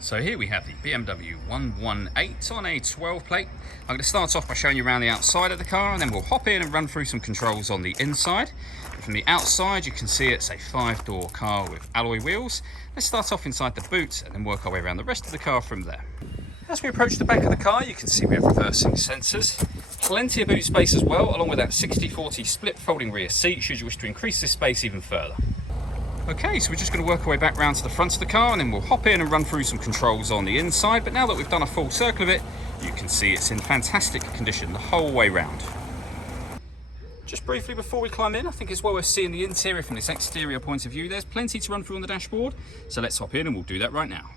So here we have the BMW 118 on a 12 plate. I'm going to start off by showing you around the outside of the car, and then we'll hop in and run through some controls on the inside. From the outside you can see it's a 5-door car with alloy wheels. Let's start off inside the boot and then work our way around the rest of the car from there. As we approach the back of the car, you can see we have reversing sensors. Plenty of boot space as well, along with that 60/40 split folding rear seat should you wish to increase this space even further. Okay, so we're just going to work our way back round to the front of the car, and then we'll hop in and run through some controls on the inside. But now that we've done a full circle of it, you can see it's in fantastic condition the whole way round. Just briefly before we climb in, I think it's well worth seeing the interior from this exterior point of view. There's plenty to run through on the dashboard, so let's hop in and we'll do that right now.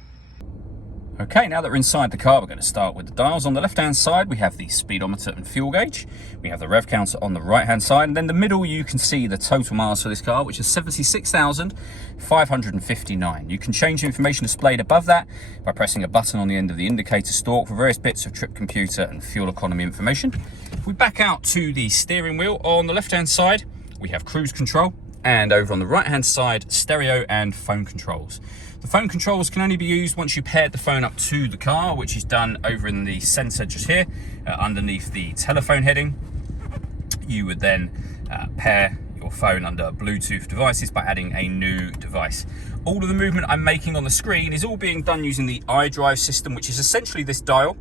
Okay, now that we're inside the car, we're going to start with the dials. On the left-hand side, we have the speedometer and fuel gauge. We have the rev counter on the right-hand side, and then the middle, you can see the total miles for this car, which is 76,559. You can change the information displayed above that by pressing a button on the end of the indicator stalk for various bits of trip computer and fuel economy information. If we back out to the steering wheel, on the left-hand side, we have cruise control, and over on the right-hand side, stereo and phone controls. The phone controls can only be used once you paired the phone up to the car, which is done over in the sensor just here, underneath the telephone heading. You would then pair your phone under Bluetooth devices by adding a new device. All of the movement I'm making on the screen is all being done using the iDrive system, which is essentially this dial.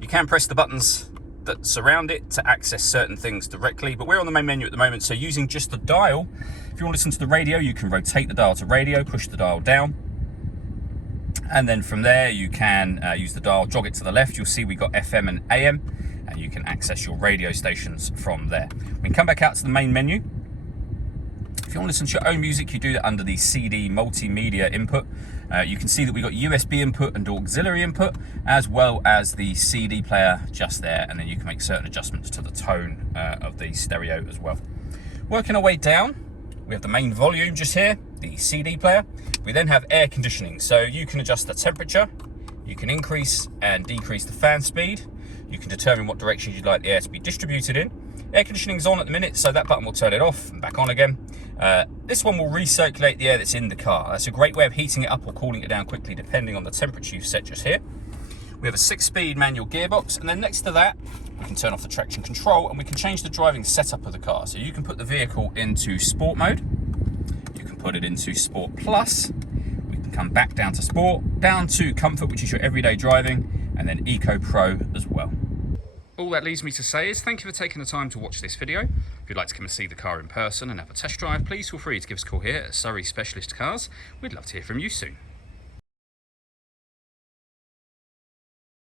You can press the buttons that surround it to access certain things directly, but we're on the main menu at the moment, so using just the dial, if you want to listen to the radio, you can rotate the dial to radio, push the dial down, and then from there you can use the dial, jog it to the left. You'll see we got FM and AM, and you can access your radio stations from there. We can come back out to the main menu. If you want to listen to your own music, you do that under the CD multimedia input. You can see that we've got USB input and auxiliary input, as well as the CD player just there, and then you can make certain adjustments to the tone of the stereo as well. Working our way down, we have the main volume just here, the CD player. We then have air conditioning, so you can adjust the temperature, you can increase and decrease the fan speed, you can determine what direction you'd like the air to be distributed in. Air conditioning is on at the minute, so that button will turn it off and back on again. This one will recirculate the air that's in the car. That's a great way of heating it up or cooling it down quickly depending on the temperature you've set just here. We have a 6-speed manual gearbox, and then next to that we can turn off the traction control and we can change the driving setup of the car. So you can put the vehicle into sport mode, you can put it into Sport Plus, we can come back down to Sport, down to Comfort, which is your everyday driving, and then Eco Pro as well. All that leaves me to say is thank you for taking the time to watch this video. If you'd like to come and see the car in person and have a test drive, please feel free to give us a call here at Surrey Specialist Cars. We'd love to hear from you soon.